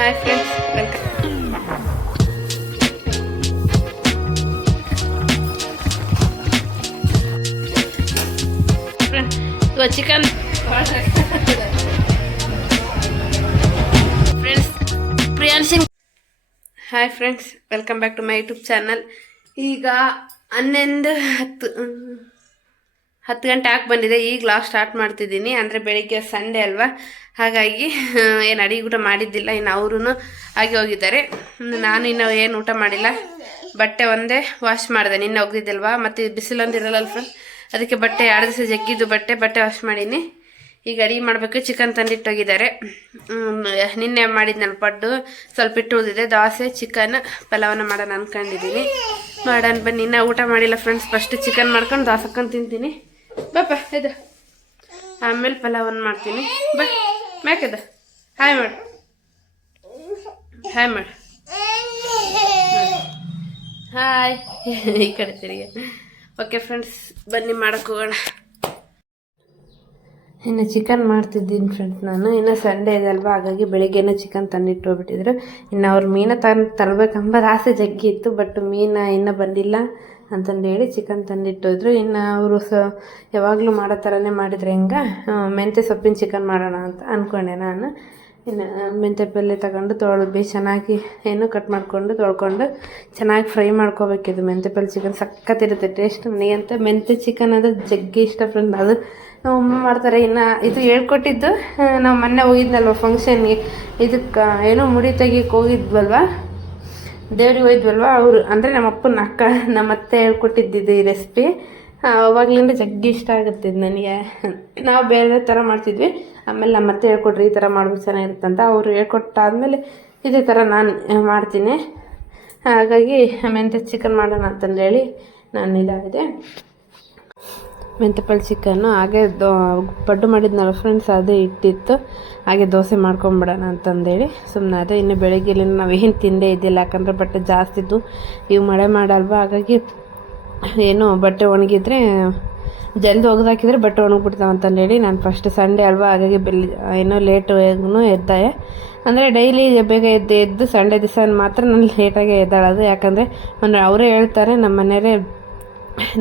Hi friends, welcome. ಇವಾಗ chicken friends ಪ್ರಿಯಾನ್ಸಿ. Hi friends, welcome back to my YouTube channel. ಈಗ 10 ಗಂಟೆ ಹಾಕಿ ಬಂದಿದೆ. ಈಗ ಲಾಗ್ ಸ್ಟಾರ್ಟ್ ಮಾಡ್ತಿದ್ದೀನಿ. ಅಂದರೆ ಬೆಳಿಗ್ಗೆ ಸಂಡೇ ಅಲ್ವಾ, ಹಾಗಾಗಿ ಏನು ಅಡಿಗೆ ಊಟ ಮಾಡಿದ್ದಿಲ್ಲ. ಇನ್ನು ಅವರು ಆಗಿ ಹೋಗಿದ್ದಾರೆ. ನಾನು ಇನ್ನು ಏನು ಊಟ ಮಾಡಿಲ್ಲ. ಬಟ್ಟೆ ಒಂದೇ ವಾಶ್ ಮಾಡಿದೆ, ನಿನ್ನೆ ಒಗ್ದಿದ್ದಲ್ವಾ. ಮತ್ತು ಬಿಸಿಲೊಂದಿರಲ್ಲ ಫ್ರೆಂಡ್, ಅದಕ್ಕೆ ಬಟ್ಟೆ 2 ದಿವಸ ಜಗ್ಗಿದ್ದು ಬಟ್ಟೆ ವಾಶ್ ಮಾಡೀನಿ. ಈಗ ಅಡಿಗೆ ಮಾಡಬೇಕು. ಚಿಕನ್ ತಂದಿಟ್ಟೋಗಿದ್ದಾರೆ. ನಿನ್ನೆ ಮಾಡಿದ್ನಲ್ಲ ಪಡ್ಡು, ಸ್ವಲ್ಪ ಇಟ್ಟು ಉಳಿದಿದೆ. ದೋಸೆ ಚಿಕನ್ ಪಲಾವನ್ನ ಮಾಡೋಣ ಅಂದ್ಕೊಂಡಿದ್ದೀನಿ. ಮಾಡೋಣ ಬನ್ನಿ. ಇನ್ನೂ ಊಟ ಮಾಡಿಲ್ಲ ಫ್ರೆಂಡ್ಸ್. ಫಸ್ಟ್ ಚಿಕನ್ ಮಾಡ್ಕೊಂಡು ದೋಸೆ ಹಾಕೊಂಡು ತಿಂತೀನಿ. ಬಾಪ ಇದು, ಆಮೇಲೆ ಪಲಾವನ್ನ ಮಾಡ್ತೀನಿ. ಬಾ ಮ್ಯಾಕದ ಹಾಯ್ ಮಾಡು, ಹಾಯ್ ಮಾಡು, ಹಾಯ್. ಈ ಕಡೆ ತಿರುಗಿ. ಓಕೆ ಫ್ರೆಂಡ್ಸ್, ಬನ್ನಿ ಮಾಡಕ್ಕೆ ಹೋಗೋಣ. ಇನ್ನು ಚಿಕನ್ ಮಾಡ್ತಿದ್ದೀನಿ ಫ್ರೆಂಡ್ಸ್. ನಾನು ಇನ್ನು ಸಂಡೇ ಇದೆ ಅಲ್ವಾ, ಹಾಗಾಗಿ ಬೆಳಿಗ್ಗೆನೇ ಚಿಕನ್ ತಂದಿಟ್ಟು ಹೋಗ್ಬಿಟ್ಟಿದ್ರು. ಇನ್ನು ಅವ್ರು ಮೀನ ತರಬೇಕೆಂಬ ಆಸೆ ಜಗ್ಗಿ ಇತ್ತು. ಬಟ್ ಮೀನು ಇನ್ನೂ ಬಂದಿಲ್ಲ ಅಂತಂದೇಳಿ ಚಿಕನ್ ತಂದಿಟ್ಟಿದ್ರು. ಇನ್ನು ಅವರು ಯಾವಾಗಲೂ ಮಾಡೋ ಥರನೇ ಮಾಡಿದ್ರೆ ಹೆಂಗೆ, ಮೆಂತ್ಯ ಸೊಪ್ಪಿನ ಚಿಕನ್ ಮಾಡೋಣ ಅಂತ ಅಂದ್ಕೊಂಡೆ ನಾನು. ಇನ್ನು ಮೆಂತ್ಯ ಪಲ್ಯ ತಗೊಂಡು ಚೆನ್ನಾಗಿ ಕಟ್ ಮಾಡಿಕೊಂಡು ತೊಳ್ಕೊಂಡು ಚೆನ್ನಾಗಿ ಫ್ರೈ ಮಾಡ್ಕೋಬೇಕಿದು. ಮೆಂತ್ಯ ಪಲ್ಯ ಚಿಕನ್ ಸಖತ್ತಿರುತ್ತೆ ಟೇಸ್ಟ್. ನನಗಂತ ಮೆಂತ್ಯ ಚಿಕನ್ ಅಂದರೆ ಜಗ್ಗಿ ಇಷ್ಟ ಫ್ರೆಂಡ್. ಅದು ನಮ್ಮ ಅಮ್ಮ ಮಾಡ್ತಾರೆ. ಇನ್ನು ಇದು ಹೇಳ್ಕೊಟ್ಟಿದ್ದು ನಾವು ಮೊನ್ನೆ ಹೋಗಿದ್ನಲ್ವ ಫಂಕ್ಷನ್ಗೆ, ಇದಕ್ಕೆ ಮುಡಿ ತೆಗಿಯಕ್ಕೆ ಹೋಗಿದ್ವಲ್ವ, ದೇವ್ರಿಗೆ ಹೋಗಿದ್ವಲ್ವ. ಅವರು ಅಂದರೆ ನಮ್ಮ ಅಪ್ಪನ ಅಕ್ಕ, ನಮ್ಮ ಅತ್ತೆ ಹೇಳ್ಕೊಟ್ಟಿದ್ದಿದ್ದು ಈ ರೆಸಿಪಿ. ಅವಾಗಲಿಂದ ಜಗ್ಗಿ ಇಷ್ಟ ಆಗುತ್ತೆ ಇದು ನನಗೆ. ನಾವು ಬೇರೆ ಥರ ಮಾಡ್ತಿದ್ವಿ, ಆಮೇಲೆ ನಮ್ಮ ಅತ್ತೆ ಹೇಳ್ಕೊಟ್ರಿ ಈ ಥರ ಮಾಡ್ಬೇಕು ಚೆನ್ನಾಗಿರುತ್ತಂತ. ಅವರು ಹೇಳ್ಕೊಟ್ಟಾದ್ಮೇಲೆ ಇದೇ ಥರ ನಾನು ಮಾಡ್ತೀನಿ. ಹಾಗಾಗಿ ಮೆಂತ್ಯ ಚಿಕನ್ ಮಾಡೋಣ ಅಂತಂದೇಳಿ ನಾನು ಇದಾಗಿದೆ. ಮೆಂತ್ಯಪಲ್ಲೆ ಚಿಕನ್ನು ಹಾಗೆ ಪಡ್ಡು ಮಾಡಿದ್ನಲ್ಲ ಫ್ರೆಂಡ್ಸ್, ಅದು ಇಟ್ಟಿತ್ತು. ಹಾಗೆ ದೋಸೆ ಮಾಡ್ಕೊಂಬಿಡೋಣ ಅಂತಂದೇಳಿ ಸುಮ್ಮನೆ ಅದೇ. ಇನ್ನು ಬೆಳಗ್ಗೆಲಿಂದ ನಾವು ಏನು ತಿಂದೇ ಇದ್ದಿಲ್ಲ, ಯಾಕಂದರೆ ಬಟ್ಟೆ ಜಾಸ್ತಿ ಇತ್ತು. ಇವು ಮಳೆ ಮಾಡಲ್ವ, ಹಾಗಾಗಿ ಬಟ್ಟೆ ಒಣಗಿದ್ರೆ ಜಲ್ದಿ ಒಗೆದಾಕಿದ್ರೆ ಬಟ್ಟೆ ಒಣಗಿಬಿಡ್ತಾವೆ ಅಂತಂದೇಳಿ ನಾನು ಫಸ್ಟ್ ಸಂಡೇ ಅಲ್ವಾ, ಹಾಗಾಗಿ ಲೇಟು ಎದ್ದೆ. ಅಂದರೆ ಡೈಲಿ ಬೇಗ ಎದ್ದು ಸಂಡೇ ದಿವಸ ಮಾತ್ರ ನಾನು ಲೇಟಾಗೆ ಎದ್ದಾಳೋದು. ಯಾಕಂದರೆ ಅವರೇ ಹೇಳ್ತಾರೆ ನಮ್ಮ ಮನೆಯವರೇ,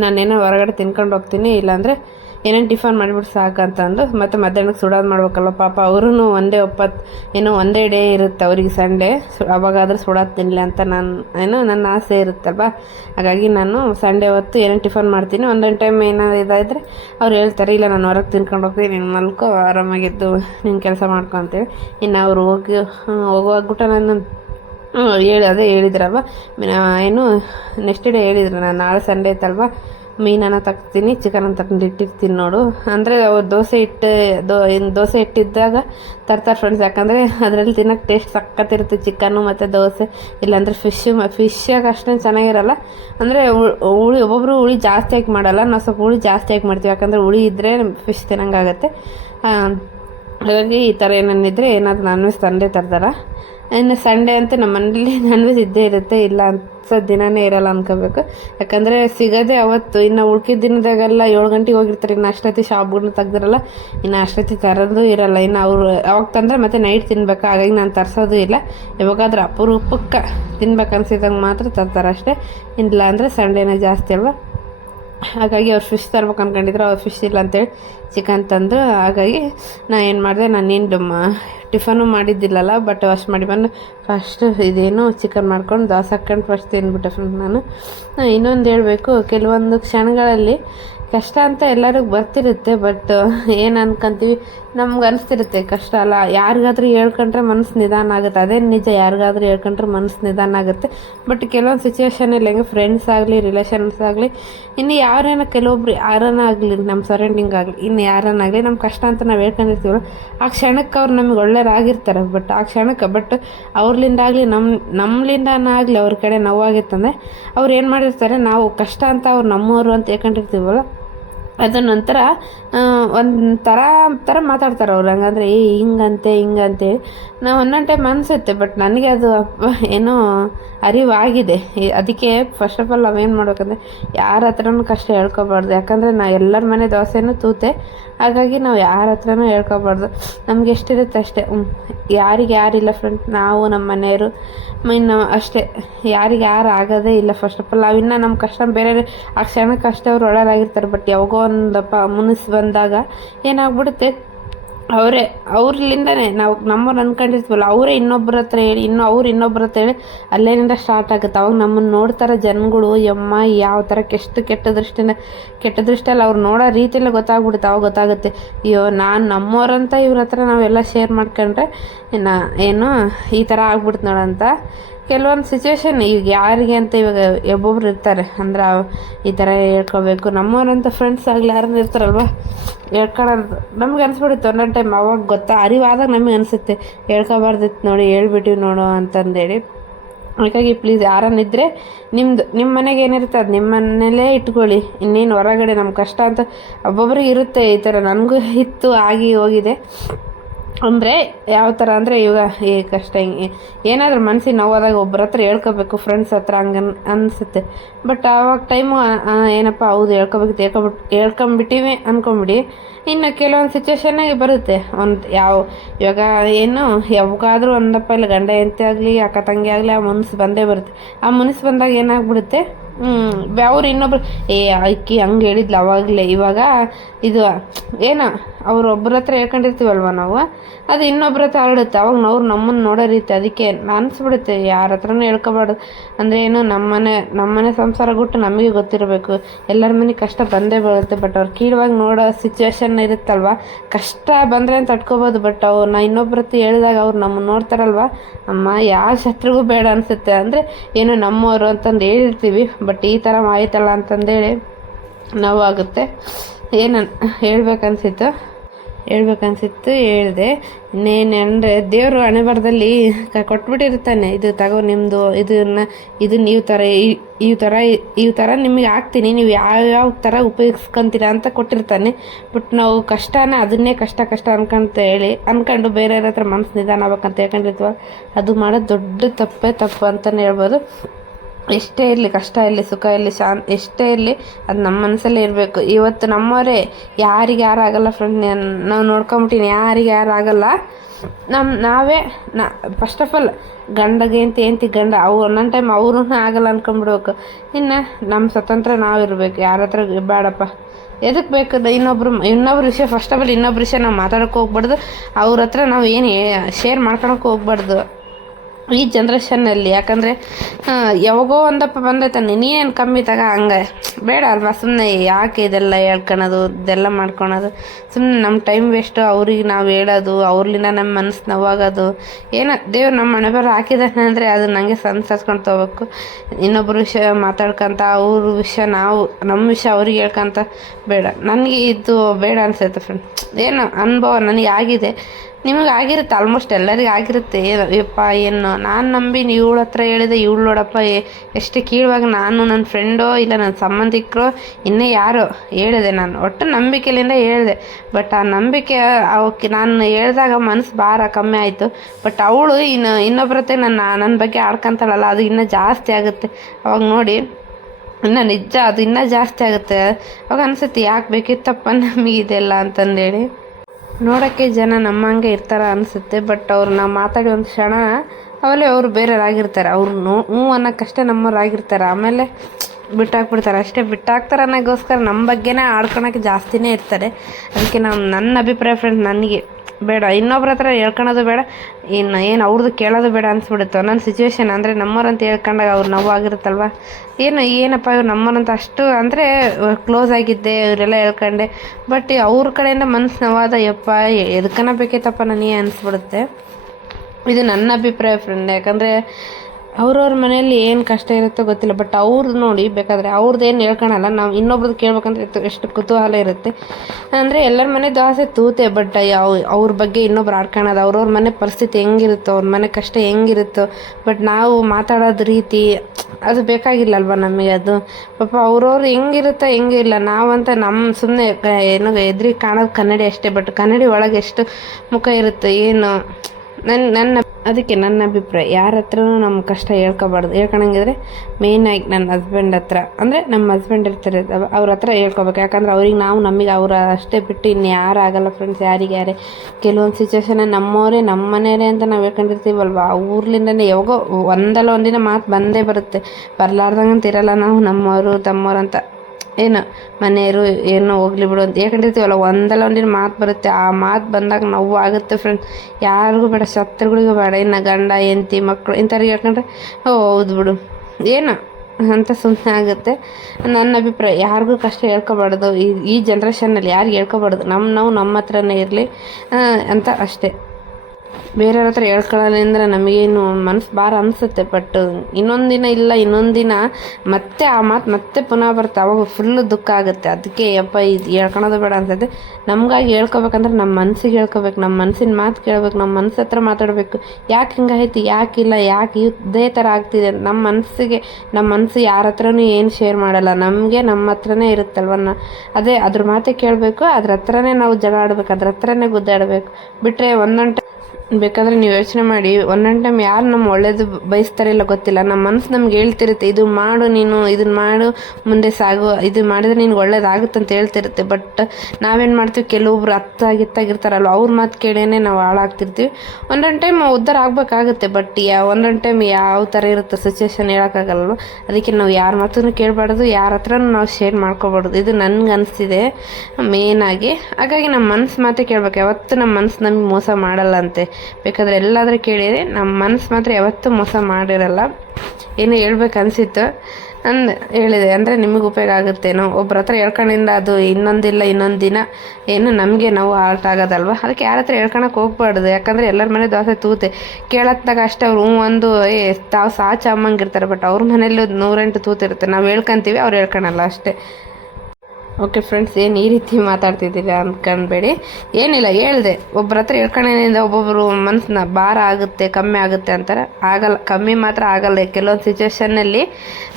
ನಾನೇನೋ ಹೊರಗಡೆ ತಿನ್ಕೊಂಡು ಹೋಗ್ತೀನಿ, ಇಲ್ಲಾಂದರೆ ಏನೇನು ಟಿಫನ್ ಮಾಡಿಬಿಟ್ಟು ಸಾಕಂತಂದು. ಮತ್ತು ಮಧ್ಯಾಹ್ನಕ್ಕೆ ಸುಡೋದು ಮಾಡ್ಬೇಕಲ್ವ ಪಾಪ. ಅವರು ಒಂದೇ ಡೇ ಇರುತ್ತೆ ಅವರಿಗೆ ಸಂಡೇ, ಅವಾಗಾದರೂ ಸುಡೋದು ತಿನ್ನಲಿ ಅಂತ ನನ್ನ ಆಸೆ ಇರುತ್ತಲ್ವ. ಹಾಗಾಗಿ ನಾನು ಸಂಡೇ ಹೊತ್ತು ಏನೇನು ಟಿಫನ್ ಮಾಡ್ತೀನಿ. ಒಂದೊಂದು ಟೈಮ್ ಏನಾದ್ರು ಇದಾದರೆ ಅವ್ರು ಹೇಳ್ತಾರೆ, ಇಲ್ಲ ನಾನು ಹೊರಗೆ ತಿನ್ಕೊಂಡು ಹೋಗ್ತೀನಿ, ನೀನು ಮಲ್ಕೋ ಆರಾಮಾಗಿದ್ದು ನೀನು ಕೆಲಸ ಮಾಡ್ಕೊ ಅಂತೇಳಿ. ಇನ್ನು ಅವ್ರು ಹೋಗುವಾಗ್ಬಿಟ್ಟು ನಾನು ಅದೇ ಹೇಳಿದ್ರಲ್ವ, ನೆಕ್ಸ್ಟ್ ಡೇ ಹೇಳಿದ್ರು, ನಾನು ನಾಳೆ ಸಂಡೇ ಇತ್ತಲ್ವ, ಮೀನನ್ನು ತಗ್ತೀನಿ, ಚಿಕನನ್ನು ತಗೊಂಡು ಇಟ್ಟಿರ್ತೀನಿ ನೋಡು. ಅಂದರೆ ಅವ್ರು ದೋಸೆ ಇಟ್ಟಿದ್ದಾಗ ತರ್ತಾರೆ ಫ್ರೆಂಡ್ಸ್. ಯಾಕಂದರೆ ಅದರಲ್ಲಿ ತಿನ್ನೋಕ್ಕೆ ಟೇಸ್ಟ್ ಸಕ್ಕತ್ತಿರುತ್ತೆ ಚಿಕನ್ನು ಮತ್ತು ದೋಸೆ. ಇಲ್ಲಾಂದರೆ ಫಿಶ್ಶಾಗ ಅಷ್ಟೇನು ಚೆನ್ನಾಗಿರಲ್ಲ. ಅಂದರೆ ಒಬ್ಬೊಬ್ಬರು ಹುಳಿ ಜಾಸ್ತಿ ಹಾಕಿ ಮಾಡಲ್ಲ, ನಾವು ಸ್ವಲ್ಪ ಹುಳಿ ಜಾಸ್ತಿ ಹಾಕಿ ಮಾಡ್ತೀವಿ. ಯಾಕಂದರೆ ಹುಳಿ ಇದ್ದರೆ ಫಿಶ್ ತಿನ್ನಂಗಾಗತ್ತೆ. ಹಾಗಾಗಿ ಈ ಥರ ಏನಾದ್ರು ನಾನ್ ವೆಜ್ ಸಂಡೇ ತರ್ತಾರೆ. ಇನ್ನು ಸಂಡೇ ಅಂತ ನಮ್ಮ ಮನೇಲಿ ನಾನ್ ವೆಜ್ ಇದ್ದೇ ಇರುತ್ತೆ, ಇಲ್ಲ ಅಂತ ದಿನವೇ ಇರಲ್ಲ ಅನ್ಕೋಬೇಕು. ಯಾಕಂದರೆ ಸಿಗೋದೇ ಅವತ್ತು. ಇನ್ನು ಉಳ್ಕಿದ ದಿನದಾಗೆಲ್ಲ 7 ಗಂಟೆಗೆ ಹೋಗಿರ್ತಾರೆ. ಇನ್ನು ಅಷ್ಟೊತ್ತಿ ಶಾಪ್ಗಳನ್ನ ತೆಗ್ದಿರಲ್ಲ, ಇನ್ನು ಅಷ್ಟೊತ್ತಿ ತರೋದು ಇರಲ್ಲ. ಇನ್ನು ಅವರು ಅವಾಗ ತಂದರೆ ಮತ್ತೆ ನೈಟ್ ತಿನ್ಬೇಕು. ಹಾಗಾಗಿ ನಾನು ತರಿಸೋದು ಇಲ್ಲ. ಯಾವಾಗಾದ್ರೂ ಅಪರೂಪಕ್ಕೆ ತಿನ್ಬೇಕು ಅನ್ಸಿದಂಗೆ ಮಾತ್ರ ತರ್ತಾರೆ ಅಷ್ಟೇ. ಇಲ್ಲ ಅಂದರೆ ಸಂಡೇನೇ ಜಾಸ್ತಿ ಅಲ್ವಾ. ಹಾಗಾಗಿ ಅವ್ರು ಫಿಶ್ ತರ್ಬೇಕು ಅಂದ್ಕೊಂಡಿದ್ರು, ಅವ್ರು ಫಿಶ್ ಇಲ್ಲ ಅಂತೇಳಿ ಚಿಕನ್ ತಂದು. ಹಾಗಾಗಿ ನಾನು ಏನು ಮಾಡಿದೆ, ನಾನೇನು ಟಿಫನು ಮಾಡಿದ್ದಿಲ್ಲಲ್ಲ, ಬಟ್ಟೆ ವಾಶ್ ಮಾಡಿ ಬಂದು ಫಸ್ಟ್ ಚಿಕನ್ ಮಾಡ್ಕೊಂಡು ದೋಸೆ ಹಾಕ್ಕೊಂಡು ಫಸ್ಟ್ ತಿಂದ್ಬಿಟ್ಟೆ ಫ್ರೆಂಡ್ ನಾನು. ಇನ್ನೊಂದು ಹೇಳಬೇಕು, ಕೆಲವೊಂದು ಕ್ಷಣಗಳಲ್ಲಿ ಕಷ್ಟ ಅಂತ ಎಲ್ಲರಿಗೂ ಬರ್ತಿರುತ್ತೆ. ಬಟ್ ಏನು ಅನ್ಕೊಂತೀವಿ, ನಮ್ಗೆ ಅನಿಸ್ತಿರುತ್ತೆ ಕಷ್ಟ ಅಲ್ಲ. ಯಾರಿಗಾದ್ರೂ ಹೇಳ್ಕೊಂಡ್ರೆ ಮನಸ್ಸು ನಿಧಾನ ಆಗುತ್ತೆ, ಅದೇ ನಿಜ. ಯಾರಿಗಾದ್ರೂ ಹೇಳ್ಕೊಂಡ್ರೆ ಮನಸ್ಸು ನಿಧಾನ ಆಗುತ್ತೆ. ಬಟ್ ಕೆಲವೊಂದು ಸಿಚುವೇಶನಲ್ಲಿ ಹೆಂಗೆ ಫ್ರೆಂಡ್ಸ್ ಆಗಲಿ, ರಿಲೇಷನ್ಸ್ ಆಗಲಿ, ಇನ್ನು ಕೆಲವೊಬ್ರು ಯಾರನ್ನ ಆಗಲಿ, ನಮ್ಮ ಸರೌಂಡಿಂಗ್ ಆಗಲಿ, ಇನ್ನು ಯಾರನ್ನಾಗಲಿ, ನಮ್ಮ ಕಷ್ಟ ಅಂತ ನಾವು ಹೇಳ್ಕೊಂಡಿರ್ತೀವಲ್ಲ, ಆ ಕ್ಷಣಕ್ಕೆ ಅವ್ರು ನಮಗೆ ಒಳ್ಳೆಯರಾಗಿರ್ತಾರೆ. ಬಟ್ ಆ ಕ್ಷಣಕ್ಕೆ ಅವ್ರಲಿಂದ ಆಗಲಿ ನಮ್ಮಲಿಂದನಾಗಲಿ ಅವ್ರ ಕಡೆ ನೋವಾಗಿತ್ತಂದರೆ ಅವ್ರು ಏನು ಮಾಡಿರ್ತಾರೆ, ನಾವು ಕಷ್ಟ ಅಂತ ಅವ್ರು ನಮ್ಮವರು ಅಂತ ಹೇಳ್ಕೊಂಡಿರ್ತೀವಲ್ಲ, ಅದ ನಂತರ ಒಂದು ಥರ ಮಾತಾಡ್ತಾರೆ ಅವ್ರು. ಹಂಗಂದ್ರೆ ಹಿಂಗಂತೆ ನಾವು ಒಂದೊಂದು ಟೈಮ್ ಅನಿಸುತ್ತೆ. ಬಟ್ ನನಗೆ ಅದು ಏನೋ ಅರಿವಾಗಿದೆ. ಅದಕ್ಕೆ ಫಸ್ಟ್ ಆಫ್ ಆಲ್ ನಾವೇನು ಮಾಡ್ಬೇಕಂದ್ರೆ ಯಾರ ಹತ್ರನೂ ಕಷ್ಟ ಹೇಳ್ಕೊಬಾರ್ದು. ಯಾಕಂದರೆ ಎಲ್ಲರ ಮನೆ ದೋಸೆನೂ ತೂತೆ. ಹಾಗಾಗಿ ನಾವು ಯಾರ ಹತ್ರನೂ ಹೇಳ್ಕೊಬಾರ್ದು. ನಮ್ಗೆ ಎಷ್ಟಿರುತ್ತೆ ಅಷ್ಟೇ. ಯಾರಿಗೆ ಯಾರಿಲ್ಲ ಫ್ರೆಂಡ್, ನಾವು ನಮ್ಮ ಮನೆಯವರು ಇನ್ನು ಅಷ್ಟೇ. ಯಾರಿಗೆ ಯಾರು ಆಗೋದೇ ಇಲ್ಲ. ಫಸ್ಟ್ ಆಫ್ ಆಲ್ ನಾವಿನ್ನು ನಮ್ಮ ಕಷ್ಟ ಬೇರೆ ಆ ಕ್ಷಣಕ್ಕೆ ಅಷ್ಟೇ ಅವ್ರು ಒಳ್ಳೆಯದಾಗಿರ್ತಾರೆ. ಬಟ್ ಯಾವಾಗೋ ಒಂದಪ್ಪ ಮುನಿಸ್ ಬಂದಾಗ ಏನಾಗ್ಬಿಡುತ್ತೆ, ಅವ್ರಲಿಂದನೇ ನಾವು ನಮ್ಮವ್ರು ಅಂದ್ಕೊಂಡಿರ್ತೀವಲ್ಲ, ಅವರೇ ಇನ್ನೊಬ್ಬರ ಹತ್ರ ಹೇಳಿ ಅವ್ರು ಇನ್ನೊಬ್ಬರ ಹತ್ರ ಹೇಳಿ ಅಲ್ಲೇನಿಂದ ಸ್ಟಾರ್ಟ್ ಆಗುತ್ತೆ. ಅವಾಗ ನಮ್ಮನ್ನು ನೋಡ್ತಾರೆ ಜನಗಳು, ಯಮ್ಮ ಯಾವ ಥರ ಕೆಟ್ಟ ದೃಷ್ಟಿಯಲ್ಲಿ ಅವ್ರು ನೋಡೋ ರೀತಿಯಲ್ಲೇ ಗೊತ್ತಾಗ್ಬಿಡುತ್ತೆ. ಅವಾಗ ಗೊತ್ತಾಗುತ್ತೆ, ಅಯ್ಯೋ ನಾನು ನಮ್ಮವ್ರಂತ ಇವ್ರ ಹತ್ರ ನಾವೆಲ್ಲ ಶೇರ್ ಮಾಡ್ಕೊಂಡ್ರೆ ಏನು ಈ ಥರ ಆಗ್ಬಿಡ್ತು ನೋಡಂತ. ಕೆಲವೊಂದು ಸಿಚುವೇಶನ್ ಈಗ ಯಾರಿಗೆ ಅಂತ ಇವಾಗ ಒಬ್ಬೊಬ್ರು ಇರ್ತಾರೆ ಅಂದ್ರೆ ಈ ಥರ ಹೇಳ್ಕೊಬೇಕು. ನಮ್ಮವ್ರಂತ ಫ್ರೆಂಡ್ಸ್ ಆಗಲಿ ಯಾರನ್ನ ಇರ್ತಾರಲ್ವ ಹೇಳ್ಕೊಳ್ಳೋದು ನಮ್ಗೆ ಅನಿಸ್ಬಿಡುತ್ತೆ ಒಂದೊಂದು ಟೈಮ್. ಅವಾಗ ಅರಿವಾದಾಗ ನಮಗೆ ಅನಿಸುತ್ತೆ ಹೇಳ್ಕೊಬಾರ್ದಿತ್ತು ನೋಡಿ, ಹೇಳ್ಬಿಟ್ಟಿವಿ ನೋಡು ಅಂತಂದೇಳಿ. ಹಾಗಾಗಿ ಪ್ಲೀಸ್ ಯಾರನ್ನಿದ್ದರೆ ನಿಮ್ಮ ಮನೆಗೆ ಏನಿರುತ್ತೆ ಅದು ನಿಮ್ಮ ಮನೇಲೇ ಇಟ್ಕೊಳ್ಳಿ. ಇನ್ನೇನು ಹೊರಗಡೆ ನಮ್ಮ ಕಷ್ಟ ಅಂತ ಒಬ್ಬೊಬ್ರಿಗೆ ಇರುತ್ತೆ. ಈ ಥರ ನನಗೂ ಇತ್ತು, ಆಗಿ ಹೋಗಿದೆ. ಅಂದರೆ ಯಾವ ಥರ ಅಂದರೆ ಇವಾಗ ಈ ಕಷ್ಟ ಹಿಂಗೆ ಏನಾದರೂ ಮನಸ್ಸಿಗೆ ನೋವಾದಾಗ ಒಬ್ಬರ ಹತ್ರ ಹೇಳ್ಕೊಬೇಕು, ಫ್ರೆಂಡ್ಸ್ ಹತ್ರ ಹಂಗೆ ಅನಿಸುತ್ತೆ. ಬಟ್ ಆವಾಗ ಟೈಮು ಏನಪ್ಪ ಹೌದು ಹೇಳ್ಕೊಂಬಿಟ್ಟಿವಿ ಅಂದ್ಕೊಂಬಿಡಿ. ಇನ್ನು ಕೆಲವೊಂದು ಸಿಚುವೇಶನ್ನಾಗೆ ಬರುತ್ತೆ. ಇವಾಗ ಏನು ಯಾವಾಗಾದರೂ ಒಂದಪ್ಪ ಇಲ್ಲ ಗಂಡ ಹೆಂಡತಿ ಆಗಲಿ ಅಕ್ಕ ತಂಗಿ ಆಗಲಿ ಆ ಮುನ್ಸು ಬಂದೇ ಬರುತ್ತೆ. ಆ ಮುನ್ಸು ಬಂದಾಗ ಏನಾಗ್ಬಿಡುತ್ತೆ, ಅವ್ರು ಇನ್ನೊಬ್ರು ಅಕ್ಕಿ ಹಂಗೆ ಹೇಳಿದ್ಲು ಅವಾಗಲೇ, ಇವಾಗ ಇದು ಏನೋ ಅವ್ರು ಒಬ್ಬರ ಹತ್ರ ಹೇಳ್ಕೊಂಡಿರ್ತೀವಲ್ವ ನಾವು, ಅದು ಇನ್ನೊಬ್ಬರ ಹತ್ರ ಹರಡುತ್ತೆ. ಅವಾಗ ಅವ್ರು ನಮ್ಮನ್ನು ನೋಡೋ ರೀತಿ. ಅದಕ್ಕೆ ಅನಿಸ್ಬಿಡುತ್ತೆ ಯಾರ ಹತ್ರನೂ ಹೇಳ್ಕೊಬಾರ್ದು. ಅಂದರೆ ಏನು ನಮ್ಮನೆ ಸಂಸಾರ ಗುಟ್ಟು ನಮಗೆ ಗೊತ್ತಿರಬೇಕು. ಎಲ್ಲರ ಮನೆ ಕಷ್ಟ ಬಂದೇ ಬರುತ್ತೆ. ಬಟ್ ಅವ್ರು ಕೀಳವಾಗಿ ನೋಡೋ ಸಿಚುವೇಶನ್ ಇರುತ್ತಲ್ವ, ಕಷ್ಟ ಬಂದರೆ ಅಂತ ತಡ್ಕೊಬೋದು. ಬಟ್ ನಾ ಇನ್ನೊಬ್ಬರ ಹತ್ರ ಹೇಳಿದಾಗ ಅವ್ರು ನಮ್ಮನ್ನು ನೋಡ್ತಾರಲ್ವ, ಅಮ್ಮ ಯಾವ ಶತ್ರುಗೂ ಬೇಡ ಅನಿಸುತ್ತೆ. ಅಂದರೆ ಏನು ನಮ್ಮವರು ಅಂತಂದು ಹೇಳಿರ್ತೀವಿ, ಬಟ್ ಈ ಥರ ಆಯ್ತಲ್ಲ ಅಂತಂದೇಳಿ ನೋವಾಗುತ್ತೆ. ಹೇಳ್ಬೇಕನ್ಸಿತ್ತು ಹೇಳಿದೆ. ಇನ್ನೇನೆಂದರೆ ದೇವರು ಹಣೆಬರದಲ್ಲಿ ಕೊಟ್ಬಿಟ್ಟಿರ್ತಾನೆ, ಇದು ತಗೋ ನಿಮ್ಮದು, ಇದನ್ನ ಈ ಥರ ನಿಮಗೆ ಹಾಕ್ತೀನಿ, ನೀವು ಯಾವ್ಯಾವ ಥರ ಉಪಯೋಗಿಸ್ಕೊತೀರ ಅಂತ ಕೊಟ್ಟಿರ್ತಾನೆ. ಬಟ್ ನಾವು ಕಷ್ಟನ ಅದನ್ನೇ ಕಷ್ಟ ಅನ್ಕೊಂಡು ಬೇರೆಯವ್ರ ಹತ್ರ ಮನಸ್ಸು ನಿಧಾನ ಆಗ್ಬೇಕಂತ ಹೇಳ್ಕೊಂಡಿರ್ತೀವ. ಅದು ಮಾಡೋದು ದೊಡ್ಡ ತಪ್ಪು ಅಂತಲೇ ಹೇಳ್ಬೋದು. ಎಷ್ಟೇ ಇರಲಿ, ಕಷ್ಟ ಇರಲಿ, ಸುಖ ಇರಲಿ, ಎಷ್ಟೇ ಇರಲಿ, ಅದು ನಮ್ಮ ಮನಸ್ಸಲ್ಲೇ ಇರಬೇಕು. ಇವತ್ತು ನಮ್ಮವರೇ ಯಾರಿಗೆ ಯಾರು ಆಗಲ್ಲ ಫ್ರೆಂಡ್. ನಾವು ನೋಡ್ಕೊಂಬಿಟ್ಟಿನಿ, ಯಾರಿಗೆ ಯಾರು ಆಗಲ್ಲ. ನಾವೇ ಫಸ್ಟ್ ಆಫ್ ಆಲ್ ಗಂಡಗೆ ಗಂಡ ಒಂದೊಂದು ಟೈಮ್ ಅವ್ರೂ ಆಗಲ್ಲ ಅಂದ್ಕೊಂಬಿಡ್ಬೇಕು. ಇನ್ನು ನಮ್ಮ ಸ್ವತಂತ್ರ ನಾವು ಇರಬೇಕು. ಯಾರ ಹತ್ರ ಬೇಡಪ್ಪ, ಎದಕ್ಕೆ ಬೇಕು ಇನ್ನೊಬ್ರ ವಿಷಯ. ಫಸ್ಟ್ ಆಫ್ ಆಲ್ ಇನ್ನೊಬ್ರ ವಿಷಯ ನಾವು ಮಾತಾಡೋಕ್ಕೆ ಹೋಗ್ಬಾರ್ದು. ಅವ್ರ ಹತ್ರ ನಾವು ಏನು ಶೇರ್ ಮಾಡ್ಕೊಳಕ್ಕೆ ಹೋಗ್ಬಾರ್ದು ಈ ಜನ್ರೇಷನ್ನಲ್ಲಿ. ಯಾಕಂದರೆ ಯಾವಾಗೋ ಒಂದಪ್ಪ ಬಂದೈತಾನೆ, ನೀನೇನು ಕಮ್ಮಿ ಹಂಗೆ ಬೇಡ ಅಲ್ವಾ. ಸುಮ್ಮನೆ ಯಾಕೆ ಇದೆಲ್ಲ ಹೇಳ್ಕೊಳೋದು, ಇದೆಲ್ಲ ಮಾಡ್ಕೊಳೋದು, ಸುಮ್ಮನೆ ನಮ್ಮ ಟೈಮ್ ವೇಸ್ಟು. ಅವ್ರಿಗೆ ನಾವು ಹೇಳೋದು, ಅವ್ರಲಿಂದ ನಮ್ಮ ಮನಸ್ಸು ನೋವಾಗೋದು. ಏನೋ ದೇವ್ರು ನಮ್ಮ ಮನೆ ಬರೋ ಹಾಕಿದಾನೆ ಅಂದರೆ ಅದು ನನಗೆ ಸಂಸ್ಕರಿಸ್ಕೊಂಡು ತೊಗೋಬೇಕು. ಇನ್ನೊಬ್ಬರ ವಿಷಯ ಮಾತಾಡ್ಕೊತ ಅವ್ರ ವಿಷಯ ನಮ್ಮ ವಿಷಯ ಅವ್ರಿಗೆ ಹೇಳ್ಕೊಂತ ಬೇಡ. ನನಗೆ ಇದು ಬೇಡ ಅನಿಸುತ್ತೆ ಫ್ರೆಂಡ್. ಏನು ಅನುಭವ ನನಗೆ ಆಗಿದೆ, ನಿಮಗೆ ಆಗಿರುತ್ತೆ, ಆಲ್ಮೋಸ್ಟ್ ಎಲ್ಲರಿಗೂ ಆಗಿರುತ್ತೆ. ಏನು ನಾನು ನಂಬಿ ಇವಳ ಹತ್ರ ಹೇಳಿದೆ, ಇವಳು ನೋಡಪ್ಪ ಎಷ್ಟು ಕೀಳುವಾಗ ನಾನು ನನ್ನ ಫ್ರೆಂಡೋ ಇಲ್ಲ ನನ್ನ ಸಂಬಂಧಿಕರು ಇನ್ನೇ ಯಾರೋ ಹೇಳಿದೆ. ನಾನು ಒಟ್ಟು ನಂಬಿಕೆಯಿಂದ ಹೇಳಿದೆ. ಬಟ್ ಆ ನಂಬಿಕೆ ಅವಕ್ಕೆ ನಾನು ಹೇಳಿದಾಗ ಮನಸ್ಸು ಭಾರ ಕಮ್ಮಿ ಆಯಿತು. ಬಟ್ ಅವಳು ಇನ್ನೊಬ್ಬರ ಹತ್ರ ನನ್ನ ಬಗ್ಗೆ ಆಡ್ಕೊಂತಾಳಲ್ಲ, ಅದು ಇನ್ನೂ ಜಾಸ್ತಿ ಆಗುತ್ತೆ. ಅವಾಗ ನೋಡಿ ಇನ್ನು ನಿಜ ಅದು ಇನ್ನೂ ಜಾಸ್ತಿ ಆಗುತ್ತೆ. ಅವಾಗ ಅನಿಸುತ್ತೆ ಯಾಕೆ ಬೇಕಿತ್ತಪ್ಪ ನಮಗಿದೆಲ್ಲ ಅಂತಂದೇಳಿ. ನೋಡೋಕ್ಕೆ ಜನ ನಮ್ಮಂಗೆ ಇರ್ತಾರ ಅನಿಸುತ್ತೆ. ಬಟ್ ಅವ್ರು ನಾವು ಮಾತಾಡಿ ಒಂದು ಕ್ಷಣ ಅವಲೇ ಅವರು ಬೇರೆಯವರಾಗಿರ್ತಾರೆ. ಅವ್ರು ಹ್ಞೂ ಅನ್ನೋಕ್ಕಷ್ಟೇ ನಮ್ಮವ್ರಾಗಿರ್ತಾರೆ. ಆಮೇಲೆ ಬಿಟ್ಟಾಕ್ಬಿಡ್ತಾರೆ ಅಷ್ಟೇ. ಬಿಟ್ಟಾಕ್ತಾರೆ ಅನ್ನೋಕ್ಕೋಸ್ಕರ ನಮ್ಮ ಬಗ್ಗೆನೇ ಆಡ್ಕೊಳಕ್ಕೆ ಜಾಸ್ತಿನೇ ಇರ್ತಾರೆ. ಅದಕ್ಕೆ ನನ್ನ ಅಭಿಪ್ರಾಯ ಫ್ರೆಂಡ್, ನನಗೆ ಬೇಡ ಇನ್ನೊಬ್ರ ಹತ್ರ ಹೇಳ್ಕೊಳೋದು ಬೇಡ, ಏನು ಅವ್ರದ್ದು ಕೇಳೋದು ಬೇಡ ಅನಿಸ್ಬಿಡುತ್ತೆ ಒಂದೊಂದು ಸಿಚುವೇಶನ್. ಅಂದರೆ ನಮ್ಮವ್ರಂತ ಹೇಳ್ಕೊಂಡಾಗ ಅವ್ರು ನೋವಾಗಿರುತ್ತಲ್ವ, ಏನಪ್ಪ ಇವ್ರು ನಮ್ಮವ್ರಂತ ಅಷ್ಟು ಅಂದರೆ ಕ್ಲೋಸ್ ಆಗಿದ್ದೆ ಇವರೆಲ್ಲ ಹೇಳ್ಕೊಂಡೆ. ಬಟ್ ಅವ್ರ ಕಡೆಯಿಂದ ಮನಸ್ಸು ನೋವಾದ ಯಪ್ಪ ಎದಕ್ಕನ ಬೇಕೈತಪ್ಪ ನನಗೆ ಅನಿಸ್ಬಿಡುತ್ತೆ. ಇದು ನನ್ನ ಅಭಿಪ್ರಾಯ ಫ್ರೆಂಡ್. ಯಾಕಂದರೆ ಅವ್ರವ್ರ ಮನೆಯಲ್ಲಿ ಏನು ಕಷ್ಟ ಇರುತ್ತೋ ಗೊತ್ತಿಲ್ಲ, ಬಟ್ ಅವ್ರದ್ದು ನೋಡಿ ಬೇಕಾದರೆ ಅವ್ರದ್ದು ಏನು ಹೇಳ್ಕೊಳಲ್ಲ, ನಾವು ಇನ್ನೊಬ್ರದ್ದು ಕೇಳ್ಬೇಕಂದ್ರೆ ಎಷ್ಟು ಕುತೂಹಲ ಇರುತ್ತೆ. ಅಂದರೆ ಎಲ್ಲರ ಮನೆ ದೋಸೆ ತೂತೆ, ಬಟ್ ಅವ್ರ ಬಗ್ಗೆ ಇನ್ನೊಬ್ರು ಆಡ್ಕೊಳೋದು, ಅವ್ರವ್ರ ಮನೆ ಪರಿಸ್ಥಿತಿ ಹೆಂಗಿರುತ್ತೋ, ಅವ್ರ ಮನೆ ಕಷ್ಟ ಹೆಂಗಿರುತ್ತೋ, ಬಟ್ ನಾವು ಮಾತಾಡೋದು ರೀತಿ ಅದು ಬೇಕಾಗಿಲ್ಲಲ್ವ ನಮಗೆ. ಅದು ಪಾಪ ಅವ್ರವ್ರು ಹೆಂಗಿರುತ್ತೋ ಹೆಂಗಿಲ್ಲ, ನಾವಂತ ನಮ್ಮ ಸುಮ್ಮನೆ ಏನೋ ಎದುರಿಗೆ ಕಾಣೋದು ಕನ್ನಡಿ ಅಷ್ಟೇ, ಬಟ್ ಕನ್ನಡಿ ಒಳಗೆ ಎಷ್ಟು ಮುಖ ಇರುತ್ತೆ ಏನು. ಅದಕ್ಕೆ ನನ್ನ ಅಭಿಪ್ರಾಯ, ಯಾರ ಹತ್ರನೂ ನಮ್ಮ ಕಷ್ಟ ಹೇಳ್ಕೊಬಾರ್ದು. ಹೇಳ್ಕೊಳಂಗಿದ್ರೆ ಮೇಯ್ನಾಗಿ ನನ್ನ ಹಸ್ಬೆಂಡ್ ಹತ್ರ, ಅಂದರೆ ನಮ್ಮ ಹಸ್ಬೆಂಡ್ ಇರ್ತಾರೆ ಅವ್ರ ಹತ್ರ ಹೇಳ್ಕೊಬೇಕು. ಯಾಕಂದ್ರೆ ಅವ್ರಿಗೆ ನಾವು ನಮಗೆ ಅವ್ರ ಅಷ್ಟೇ ಬಿಟ್ಟು ಇನ್ನು ಯಾರು ಆಗಲ್ಲ ಫ್ರೆಂಡ್ಸ್. ಯಾರೇ ಕೆಲವೊಂದು ಸಿಚುವೇಶನ್ ನಮ್ಮವರೇ ನಮ್ಮ ಮನೆಯವರೇ ಅಂತ ನಾವು ಹೇಳ್ಕೊಂಡಿರ್ತೀವಲ್ವ, ಆ ಊರ್ಲಿಂದನೇ ಯಾವಾಗೋ ಒಂದಲ್ಲ ಒಂದಿನ ಮಾತು ಬಂದೇ ಬರುತ್ತೆ. ಬರಲಾರ್ದಂಗಂತ ಇರಲ್ಲ ನಾವು, ನಮ್ಮವರು ತಮ್ಮವ್ರು ಅಂತ ಏನು ಮನೆಯವರು ಏನೋ ಹೋಗ್ಲಿ ಬಿಡು ಅಂತ ಹೇಳ್ಕೊಂಡಿರ್ತೀವಲ್ಲ, ಒಂದಲ್ಲ ಒಂದಿನ ಮಾತು ಬರುತ್ತೆ. ಆ ಮಾತು ಬಂದಾಗ ನೋವು ಆಗುತ್ತೆ ಫ್ರೆಂಡ್ಸ್. ಯಾರಿಗೂ ಬೇಡ, ಶತ್ರುಗಳಿಗೂ ಬೇಡ, ಇನ್ನು ಗಂಡ ಹೆಂಡತಿ ಮಕ್ಕಳು ಇಂಥವ್ರಿಗೆ ಹೇಳ್ಕೊಂಡ್ರೆ ಹೌದು ಬಿಡು ಏನು ಅಂತ ಸುಮ್ಮನೆ ಆಗುತ್ತೆ. ನನ್ನ ಅಭಿಪ್ರಾಯ, ಯಾರಿಗೂ ಕಷ್ಟ ಹೇಳ್ಕೊಬಾರ್ದು. ಈ ಜನ್ರೇಷನ್ನಲ್ಲಿ ಯಾರಿಗೆ ಹೇಳ್ಕೊಬಾರ್ದು, ನಾವು ನಮ್ಮ ಹತ್ರನೇ ಇರಲಿ ಅಂತ ಅಷ್ಟೇ. ಬೇರೆಯವ್ರ ಹತ್ರ ಹೇಳ್ಕೊಳ್ಳೋದ್ರಿಂದ ನಮಗೇನು ಮನಸ್ಸು ಭಾರ ಅನಿಸುತ್ತೆ, ಬಟ್ ಇನ್ನೊಂದಿನ ಇಲ್ಲ ಇನ್ನೊಂದಿನ ಮತ್ತೆ ಆ ಮಾತು ಮತ್ತೆ ಪುನಃ ಬರುತ್ತೆ, ಅವಾಗ ಫುಲ್ಲು ದುಃಖ ಆಗುತ್ತೆ. ಅದಕ್ಕೆ ಯಪ್ಪ ಇದು ಹೇಳ್ಕೊಳೋದು ಬೇಡ ಅನ್ಸುತ್ತೆ. ನಮಗಾಗಿ ಹೇಳ್ಕೊಬೇಕಂದ್ರೆ ನಮ್ಮ ಮನಸ್ಸಿಗೆ ಹೇಳ್ಕೊಬೇಕು, ನಮ್ಮ ಮನಸ್ಸಿನ ಮಾತು ಕೇಳಬೇಕು, ನಮ್ಮ ಮನಸ್ಸು ಹತ್ರ ಮಾತಾಡಬೇಕು. ಯಾಕೆ ಹಿಂಗಾಯ್ತು, ಯಾಕಿಲ್ಲ, ಯಾಕೆ ಇದೇ ಥರ ಆಗ್ತಿದೆ, ನಮ್ಮ ಮನಸ್ಸು ಯಾರ ಹತ್ರನೂ ಏನು ಶೇರ್ ಮಾಡಲ್ಲ, ನಮಗೆ ನಮ್ಮ ಹತ್ರನೇ ಇರುತ್ತಲ್ವ. ಅದೇ ಅದ್ರ ಮಾತೇ ಕೇಳಬೇಕು, ಅದ್ರ ಹತ್ರನೇ ನಾವು ಜಗಳ ಆಡಬೇಕು, ಅದ್ರ ಹತ್ರನೇ ಗುದ್ದಾಡಬೇಕು. ಬಿಟ್ಟರೆ ಒಂದೊಂದು ಬೇಕಾದರೆ ನೀವು ಯೋಚನೆ ಮಾಡಿ, ಒಂದೊಂದು ಟೈಮ್ ಯಾರು ನಮ್ಮ ಒಳ್ಳೇದು ಬಯಸ್ತಾರಿಲ್ಲ ಗೊತ್ತಿಲ್ಲ, ನಮ್ಮ ಮನಸ್ಸು ನಮ್ಗೆ ಹೇಳ್ತಿರುತ್ತೆ, ಇದು ಮಾಡು ನೀನು, ಇದನ್ನು ಮಾಡು ಮುಂದೆ ಸಾಗು, ಇದು ಮಾಡಿದ್ರೆ ನಿನ್ಗೆ ಒಳ್ಳೇದಾಗುತ್ತೆ ಅಂತ ಹೇಳ್ತಿರುತ್ತೆ. ಬಟ್ ನಾವೇನು ಮಾಡ್ತೀವಿ, ಕೆಲವೊಬ್ರು ಹತ್ತಾಗಿರ್ತಾರಲ್ವ, ಅವ್ರ ಮಾತು ಕೇಳೇನೆ ನಾವು ಹಾಳಾಗ್ತಿರ್ತೀವಿ. ಒಂದೊಂದು ಟೈಮ್ ಉದ್ಧಾರ ಆಗಬೇಕಾಗುತ್ತೆ, ಬಟ್ ಒಂದೊಂದು ಟೈಮ್ ಯಾವ ಥರ ಇರುತ್ತೆ ಸಿಚುವೇಶನ್ ಹೇಳೋಕ್ಕಾಗಲ್ವ. ಅದಕ್ಕೆ ನಾವು ಯಾರ ಮಾತನ್ನು ಕೇಳಬಾರ್ದು, ಯಾರ ಹತ್ರನೂ ನಾವು ಶೇರ್ ಮಾಡ್ಕೋಬಾರ್ದು. ಇದು ನನಗೆ ಅನಿಸ್ತಿದೆ ಮೇಯ್ನಾಗಿ. ಹಾಗಾಗಿ ನಮ್ಮ ಮನಸ್ಸು ಮಾತೇ ಕೇಳಬೇಕು. ಯಾವತ್ತೂ ನಮ್ಮ ಮನಸ್ಸು ನಮಗೆ ಮೋಸ ಮಾಡಲ್ಲ ಅಂತೆ. ಬೇಕಾದರೆ ಎಲ್ಲಾದರೂ ಕೇಳಿದರೆ ನಮ್ಮ ಮನಸ್ಸು ಮಾತ್ರ ಯಾವತ್ತೂ ಮೋಸ ಮಾಡಿರಲ್ಲ. ಏನು ಹೇಳ್ಬೇಕು ಅನಿಸಿತ್ತು ಹೇಳಿದೆ, ಅಂದರೆ ನಿಮಗೆ ಉಪಯೋಗ ಆಗುತ್ತೇನೋ. ಒಬ್ರ ಹತ್ರ ಹೇಳ್ಕೊಂಡಿಂದ ಅದು ಇನ್ನೊಂದು ದಿನ ಏನು ನಮಗೆ ನಾವು ಹಾರ್ಟ್ ಆಗೋದಲ್ವ. ಅದಕ್ಕೆ ಯಾರ ಹತ್ರ ಹೇಳ್ಕೊಳಕ್ಕೆ ಹೋಗ್ಬಾರ್ದು. ಯಾಕಂದರೆ ಎಲ್ಲರ ಮನೆ ದೋಸೆ ತೂತೆ ಕೇಳತ್ತಾಗ ಅಷ್ಟೇ ಅವ್ರು ಒಂದು ತಾವು ಸಾಚ ಅಮ್ಮಂಗಿರ್ತಾರೆ, ಬಟ್ ಅವ್ರ ಮನೇಲಿ 108 ತೂತಿರುತ್ತೆ. ನಾವು ಹೇಳ್ಕೊತೀವಿ, ಅವ್ರು ಹೇಳ್ಕೊಳಲ್ಲ ಅಷ್ಟೇ. ಓಕೆ ಫ್ರೆಂಡ್ಸ್, ಏನು ಈ ರೀತಿ ಮಾತಾಡ್ತಿದ್ದೀರಾ ಅಂದ್ಕೊಂಡ್ಬೇಡಿ. ಏನಿಲ್ಲ, ಹೇಳಿದೆ ಒಬ್ಬರ ಹತ್ರ ಹೇಳ್ಕೊಳ್ಳೋದ್ರಿಂದ ಒಬ್ಬೊಬ್ಬರು ಮನಸ್ಸನ್ನ ಭಾರ ಆಗುತ್ತೆ, ಕಮ್ಮಿ ಆಗುತ್ತೆ ಅಂತಾರೆ. ಆಗಲ್ಲ, ಕಮ್ಮಿ ಮಾತ್ರ ಆಗಲ್ಲ. ಕೆಲವೊಂದು ಸಿಚುವೇಷನ್ನಲ್ಲಿ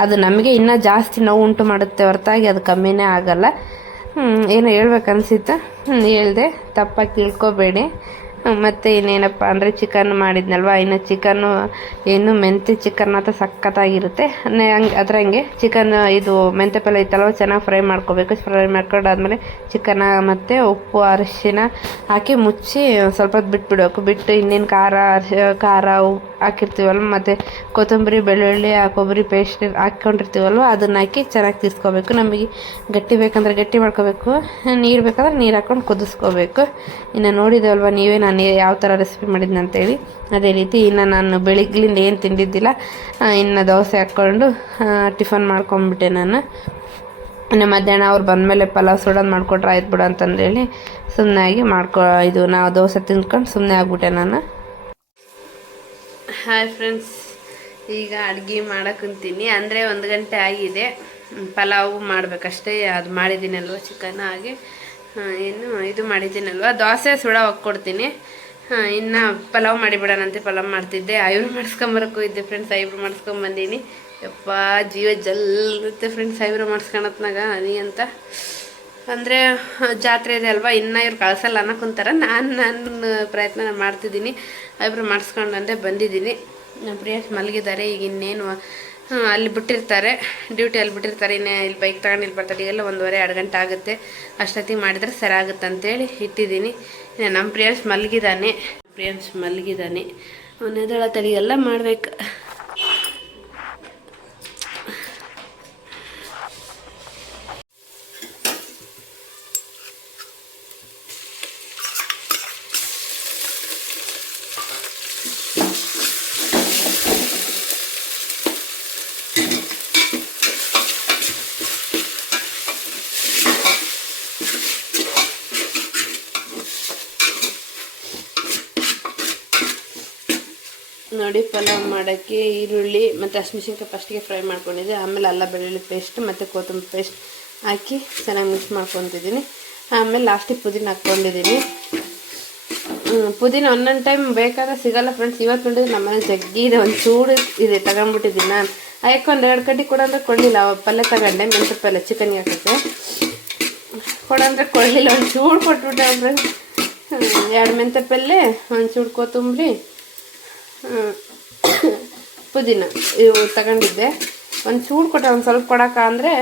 ಅದು ನಮಗೆ ಇನ್ನೂ ಜಾಸ್ತಿ ನೋವು ಉಂಟು ಮಾಡುತ್ತೆ ಹೊರತಾಗಿ ಅದು ಕಮ್ಮಿನೇ ಆಗಲ್ಲ. ಏನೋ ಹೇಳ್ಬೇಕು ಅನಿಸಿತ್ತು, ಹೇಳಿದೆ, ತಪ್ಪಾಗಿ ತಿಳ್ಕೊಬೇಡಿ. ಮತ್ತು ಇನ್ನೇನಪ್ಪ ಅಂದರೆ ಚಿಕನ್ ಮಾಡಿದ್ನಲ್ವ, ಇನ್ನು ಚಿಕನ್ನು ಏನು ಮೆಂತ್ಯ ಚಿಕನ್ ಮಾತ್ರ ಸಖತ್ತಾಗಿರುತ್ತೆ. ಹಂಗೆ ಚಿಕನ್ ಇದು ಮೆಂತ್ಯ ಪಲ್ಯ ಇತ್ತಲ್ವ, ಚೆನ್ನಾಗಿ ಫ್ರೈ ಮಾಡ್ಕೋಬೇಕು. ಫ್ರೈ ಮಾಡ್ಕೊಂಡಾದ್ಮೇಲೆ ಚಿಕನ ಮತ್ತು ಉಪ್ಪು ಅರಿಶಿನ ಹಾಕಿ ಮುಚ್ಚಿ ಸ್ವಲ್ಪ ಹೊತ್ತು ಬಿಟ್ಬಿಡಬೇಕು. ಬಿಟ್ಟು ಇನ್ನೇನು ಖಾರ ಹಾಕಿರ್ತೀವಲ್ವ, ಮತ್ತು ಕೊತ್ತಂಬರಿ ಬೆಳ್ಳುಳ್ಳಿ ಕೊಬ್ಬರಿ ಪೇಸ್ಟ್ ಹಾಕ್ಕೊಂಡಿರ್ತೀವಲ್ವ, ಅದನ್ನು ಹಾಕಿ ಚೆನ್ನಾಗಿ ತಿರ್ಸ್ಕೋಬೇಕು. ನಮಗೆ ಗಟ್ಟಿ ಬೇಕಂದ್ರೆ ಗಟ್ಟಿ ಮಾಡ್ಕೋಬೇಕು, ನೀರು ಬೇಕಂದ್ರೆ ನೀರು ಹಾಕ್ಕೊಂಡು ಕುದಿಸ್ಕೋಬೇಕು. ಇನ್ನು ನೋಡಿದೆವಲ್ವ ನೀವೇ ನಾನು ಯಾವ ಥರ ರೆಸಿಪಿ ಮಾಡಿದ್ನಿ ಅಂತೇಳಿ. ಅದೇ ರೀತಿ ಇನ್ನು ನಾನು ಬೆಳಿಗ್ಲಿಂದ ಏನು ತಿಂದಿದ್ದಿಲ್ಲ, ಇನ್ನು ದೋಸೆ ಹಾಕ್ಕೊಂಡು ಟಿಫನ್ ಮಾಡ್ಕೊಂಬಿಟ್ಟೆ ನಾನು. ಇನ್ನು ಮಧ್ಯಾಹ್ನ ಅವ್ರು ಬಂದಮೇಲೆ ಪಲಾವ್ ಸುಡೋದು ಮಾಡಿಕೊಟ್ರೆ ಆಯ್ತು ಬಿಡು ಅಂತಂದೇಳಿ ಸುಮ್ಮನೆ ಆಗಿ ಇದು ನಾವು ದೋಸೆ ತಿಂದ್ಕೊಂಡು ಸುಮ್ಮನೆ ಆಗ್ಬಿಟ್ಟೆ ನಾನು. ಹಾಯ್ ಫ್ರೆಂಡ್ಸ್, ಈಗ ಅಡುಗೆ ಮಾಡೋಕ್ಕಂತೀನಿ. ಅಂದರೆ 1 ಗಂಟೆ ಆಗಿದೆ. ಪಲಾವು ಮಾಡಬೇಕಷ್ಟೇ, ಅದು ಮಾಡಿದ್ದೀನಲ್ವ ಚಿಕನ್. ಹಾಗೆ ಇದು ಮಾಡಿದ್ದೀನಲ್ವ, ದೋಸೆ ಸುಡ ಹೋಗ್ಕೊಡ್ತೀನಿ. ಇನ್ನು ಪಲಾವ್ ಮಾಡಿಬಿಡೋಣಂತೆ. ಪಲಾವ್ ಮಾಡ್ತಿದ್ದೆ, ಐಬ್ರೋ ಮಾಡಿಸ್ಕೊಂಬರಕ್ಕೂ ಇದ್ದೆ ಫ್ರೆಂಡ್ಸ್. ಐಬ್ರೋ ಮಾಡಿಸ್ಕೊಂಬಂದೀನಿ. ಯಪ್ಪ ಜೀವ ಜಲ್ರುತ್ತೆ ಫ್ರೆಂಡ್ಸ್ ಐಬ್ರೋ ಮಾಡಿಸ್ಕೊಳತ್ನಾಗ ನೀ ಅಂತ. ಅಂದರೆ ಜಾತ್ರೆ ಇದೆ ಅಲ್ವಾ, ಇನ್ನು ಇವ್ರು ಕಳ್ಸಲ್ಲ ಅನ್ನೋಕ್ಕಂತಾರ. ನನ್ನ ಪ್ರಯತ್ನ ಮಾಡ್ತಿದ್ದೀನಿ. ಐಬ್ರೋ ಮಾಡಿಸ್ಕೊಂಡಂತೆ ಬಂದಿದ್ದೀನಿ. ಪ್ರಿಯಾಸ್ ಮಲಗಿದ್ದಾರೆ. ಈಗ ಇನ್ನೇನು ಅಲ್ಲಿ ಬಿಟ್ಟಿರ್ತಾರೆ, ಡ್ಯೂಟಿಯಲ್ಲಿ ಬಿಟ್ಟಿರ್ತಾರೆ. ಇನ್ನೇ ಇಲ್ಲಿ ಬೈಕ್ ತಗೊಂಡು ಇಲ್ಲಿ ಬರ್ತಾರೆ. ಈಗೆಲ್ಲ 1:15-2 ಗಂಟೆ ಆಗುತ್ತೆ. ಅಷ್ಟೊತ್ತಿಗೆ ಮಾಡಿದರೆ ಸರಿ ಆಗುತ್ತೆ ಅಂತೇಳಿ ಇಟ್ಟಿದ್ದೀನಿ. ನಮ್ಮ ಪ್ರಿಯಾಸ್ ಮಲಗಿದ್ದಾನೆ. ಅವನೆದಳ ತಡಿ ಎಲ್ಲ ಮಾಡ್ಬೇಕು. ನೋಡಿ ಪಲಾವ್ ಮಾಡೋಕ್ಕೆ ಈರುಳ್ಳಿ ಮತ್ತು ಹಸಿಮೆಣ್ಸಿನ್ಕಾಯಿ ಫಸ್ಟಿಗೆ ಫ್ರೈ ಮಾಡ್ಕೊಂಡಿದ್ದೆ. ಆಮೇಲೆ ಅಲ್ಲ ಬೆಳ್ಳುಳ್ಳಿ ಪೇಸ್ಟ್ ಮತ್ತು ಕೊತ್ತಂಬರಿ ಪೇಸ್ಟ್ ಹಾಕಿ ಚೆನ್ನಾಗಿ ಮಿಕ್ಸ್ ಮಾಡ್ಕೊತಿದ್ದೀನಿ. ಆಮೇಲೆ ಲಾಸ್ಟಿಗೆ ಪುದೀನ ಹಾಕ್ಕೊಂಡಿದ್ದೀನಿ. ಪುದೀನ ಒಂದೊಂದು ಟೈಮ್ ಬೇಕಾದ್ರೆ ಸಿಗೋಲ್ಲ ಫ್ರೆಂಡ್ಸ್. ಇವತ್ತು ನೋಡಿದ್ರೆ ನಮ್ಮನೆ ಜಗ್ಗಿ ಇದೆ, ಒಂದು ಚೂಡು ಇದೆ ತಗೊಂಡ್ಬಿಟ್ಟಿದ್ದೀನಿ ನಾನು. ಒಂದು 2 ಕಡ್ಡಿ ಕೊಡಂದ್ರೆ ಕೊಡಲಿಲ್ಲ. ಪಲ್ಯ ತಗೊಂಡೆ, ಮೆಂತ್ಯ ಪಲ್ಯ ಚಿಕನ್ಗೆ ಹಾಕಕ್ಕೆ ಕೊಡಂದ್ರೆ ಕೊಡಲಿಲ್ಲ. ಒಂದು ಚೂಡು ಕೊಟ್ಬಿಟ್ಟೆ ಫ್ರೆಂಡ್ಸ್. 2 ಮೆಂತ್ಯ ಪಲ್ಯ, ಒಂದು ಚೂಡು ಕೊತ್ತಂಬರಿ, ಪುದೀನ ಇವು ತಗೊಂಡಿದ್ದೆ. ಒಂದು ಚೂಡು ಕೊಟ್ಟೆ. ಒಂದು ಸ್ವಲ್ಪ ಕೊಡೋಕ್ಕಂದರೆ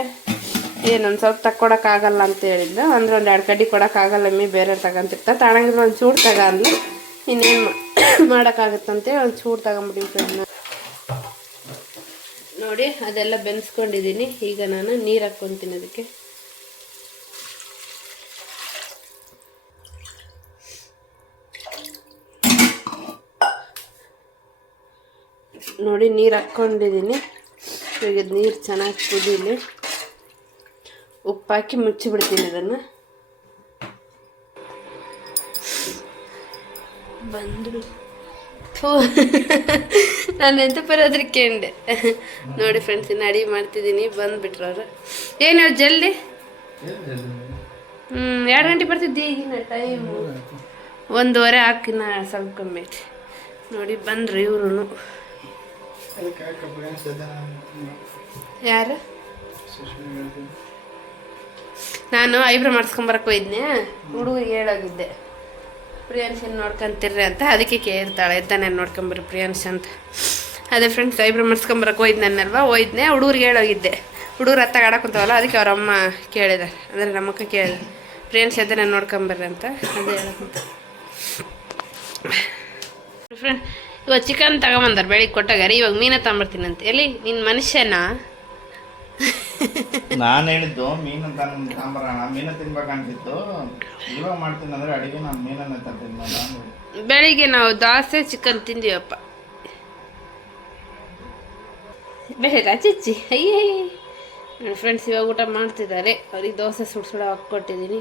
ಏನೊಂದು ಸ್ವಲ್ಪ ತಕ್ಕೊಡೋಕ್ಕಾಗಲ್ಲ ಅಂತ ಹೇಳಿದ್ದು. ಅಂದರೆ ಒಂದು 2 ಕಡ್ಡಿ ಕೊಡೋಕ್ಕಾಗಲ್ಲ, ಬೇರೆ ತಗೊಂತಿರ್ತಾರೆ. ತಗೊಂಡಿದ್ರೆ ಒಂದು ಚೂಡು ತಗೊಂಡ್ಲು, ಇನ್ನೇನು ಮಾಡೋಕ್ಕಾಗುತ್ತಂತೆ ಒಂದು ಚೂಡು ತಗೊಂಬಿಟ್ಟಿದ್ದೆ. ನೋಡಿ ಅದೆಲ್ಲ ಬೆನ್ಸ್ಕೊಂಡಿದ್ದೀನಿ. ಈಗ ನಾನು ನೀರು ಹಾಕ್ಕೊತೀನಿ ಅದಕ್ಕೆ. ನೋಡಿ ನೀರು ಹಾಕ್ಕೊಂಡಿದ್ದೀನಿ. ಈಗ ನೀರು ಚೆನ್ನಾಗಿ ಕುದೀಲಿ. ಉಪ್ಪಾಕಿ ಮುಚ್ಚಿಬಿಡ್ತೀನಿ ಇದನ್ನು. ಬಂದರು ನಾನು ಎಂತ ಬರೋದ್ರ ಕೇಂಡೆ. ನೋಡಿ ಫ್ರೆಂಡ್ಸ್, ಇನ್ನು ಅಡಿಗೆ ಮಾಡ್ತಿದ್ದೀನಿ. ಬಂದುಬಿಟ್ರು ಅವರು. ಏನು ಜಲ್ದಿ 2 ಗಂಟೆ ಬರ್ತಿದ್ದೆ. ಈಗಿನ ಟೈಮು 1:15 ಹಾಕಿನ ಸ್ವಲ್ಪ ಕಮ್ಮಿ ಐತಿ. ನೋಡಿ ಬಂದರು ಇವರು. ಯಾರು? ನಾನು ಐಬ್ರೋ ಮಾಡಿಸ್ಕೊಂಬರಕ್ಕೆ ಹೋಗಿದ್ನೆ. ಹುಡುಗಿಗೆ ಹೇಳೋಗಿದ್ದೆ ಪ್ರಿಯಾಂಶನ್ ನೋಡ್ಕೊಂತಿರ್ರಿ ಅಂತ. ಅದಕ್ಕೆ ಕೇಳ್ತಾಳೆ ಎದ್ದಾನೆ ನೋಡ್ಕೊಂಬರ್ರಿ ಪ್ರಿಯಾಂಶ್ ಅಂತ. ಅದೇ ಫ್ರೆಂಡ್ಸ್, ಐಬ್ರೋ ಮಾಡಿಸ್ಕೊಂಬರಕ್ಕೆ ಹೋಯ್ದನಲ್ವ, ಹೋಯ್ದನೆ. ಹುಡುಗರಿಗೆ ಹೇಳೋಗಿದ್ದೆ. ಹುಡುಗರು ಹತ್ತಾಗ ಆಡಕ್ಕಂತವಲ್ಲ, ಅದಕ್ಕೆ ಅವರಮ್ಮ ಕೇಳಿದಾರೆ. ಅಂದರೆ ನಮ್ಮಕ್ಕ ಕೇಳಿದೆ ಪ್ರಿಯಾಂಶ್ ಎದ್ದಾನೆ ನೋಡ್ಕೊಂಬರ್ರಿ ಅಂತ. ಅದೇ ಹೇಳಕ್ಕಂತ ಫ್ರೆಂಡ್. ಇವಾಗ ಚಿಕನ್ ತಗೊಂಬಂದಾರೆ ಬೆಳಿಗ್ಗೆ ಕೊಟ್ಟಾಗಾರೆ. ಇವಾಗ ಮೀನ ತಗೊಂಬರ್ತೀನಂತ. ಎಲ್ಲಿ ನಿನ್ನ ಮನುಷ್ಯನಾ? ನಾನು ಹೇಳಿದ್ದು ಮೀನು ತಗೊಂಬರೋಣ, ಮೀನು ತಿನ್ಬೇಕಂತಿತ್ತು. ಇವಾಗ ಮಾಡ್ತೀನಿ ಅಂದ್ರೆ ಅಡಿಗೆ ನಾನು ಮೀನನ್ನ ತರ್ತೀನಿ. ಬೆಳಿಗ್ಗೆ ನಾವು ದೋಸೆ ಚಿಕನ್ ತಿಂದೀವಪ್ಪ. ಬೇಡ ಚಿಚ್ಚಿ ಅಯ್ಯೇ. ನನ್ನ ಫ್ರೆಂಡ್ಸ್ ಇವಾಗ ಊಟ ಮಾಡ್ತಿದ್ದಾರೆ. ಅವ್ರಿಗೆ ದೋಸೆ ಸುಡ ಹಾಕ್ಕೊಟ್ಟಿದ್ದೀನಿ.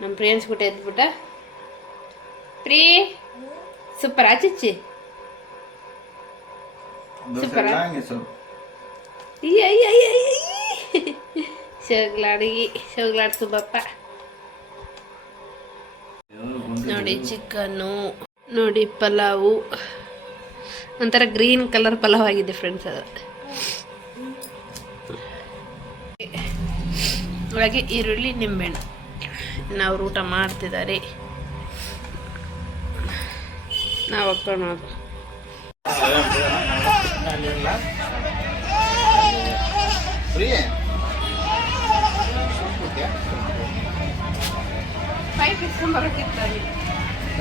ನಮ್ಮ ಫ್ರೆಂಡ್ಸ್ ಊಟ ಎದ್ಬಿಟ್ಟ. ಪ್ರೀ ಸೂಪರ್ ಚಿಚ್ಚಿ, ಸೂಪರ್. ಶೋಗ್ಲಾಡ್ ಸುಬ್ಬಪ್ಪ. ನೋಡಿ ಚಿಕನ್ನು, ನೋಡಿ ಪಲಾವು, ಒಂಥರ ಗ್ರೀನ್ ಕಲರ್ ಪಲಾವ್ ಆಗಿದೆ ಫ್ರೆಂಡ್ಸ್. ಅದು ಒಳಗೆ ಈರುಳ್ಳಿ ನಿಂಬೆಹಣ್ಣು. ನಾವು ಊಟ ಮಾಡ್ತಿದ್ದಾರೆ. ನಾವು ಹಾಕ್ಕೊಂಡು